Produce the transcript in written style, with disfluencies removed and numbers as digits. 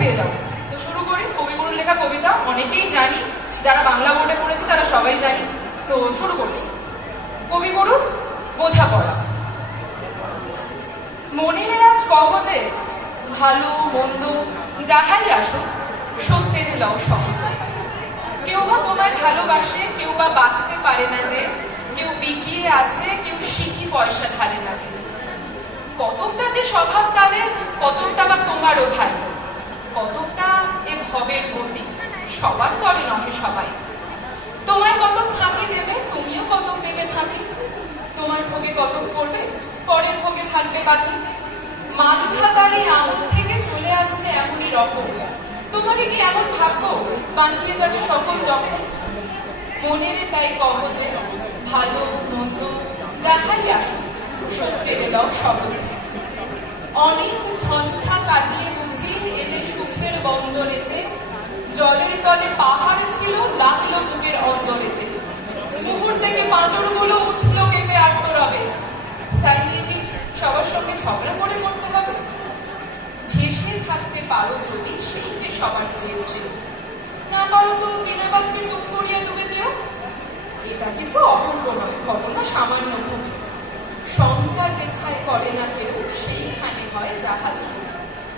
পেয়ে যাবো। তো শুরু করি। কবিগুরুর লেখা কবিতা অনেকেই জানি, যারা বাংলা বোর্ডে পড়েছে তারা সবাই জানি। তো শুরু করছি। কবিগুরুর বোঝাপড়া। মনের আজ কহ যে ভালো মন্দ যাহাই আসুক সত্যের লও সহজে। কেউ বা তোমায় ভালোবাসে, কেউ বা বাঁচতে পারে না যে, কেউ বিকিয়ে আছে, কেউ শিখি পয়সা ধারে না যে। কতকটা যে স্বভাব তাদের, কতকটা বা তোমারও ভাই, কতকটা এ ভবের গতি, সবার করে নহে সবাই। তোমায় কতক ফাঁকি দেবে, তুমিও কতক দেবে ফাঁকি। তোমার ভোগে কতক পড়বে, পরের ভোগে থাকবে বাকি। মানধাতারি আমল থেকে চলে আসছে এমনই রকম, তোমারই কি এমন ভাগ্য বাঁচিয়ে যাবে সকল যখন। মনের তাই কহ যে ভালো মন্দ যাহাই আসুক সত্যের লও সহজে। অনেক ঝঞ্ঝা কাটিয়ে বুঝি এলে সুখের বন্দরেতে, জলের তলে পাহাড় ছিল লাগলো বুকের অন্দরেতে। মুহূর্তে পাঁজরগুলো উঠলো কেঁপে আত্মরবে, তাই নিয়ে কি সবার সঙ্গে ঝগড়া করে মরতে হবে? ভেসে থাকতে পারো যদি সেইটে সবার চেয়েছিল, না পারো তো বিনা বাক্যে টুক করিয়া ডুবে যেও। এটা কিছু অপূর্ব নয়, ঘটনা সামান্য ভূমি। শঙ্কা যেখায় করে না কেউ সেইখানে হয় জাহাজ।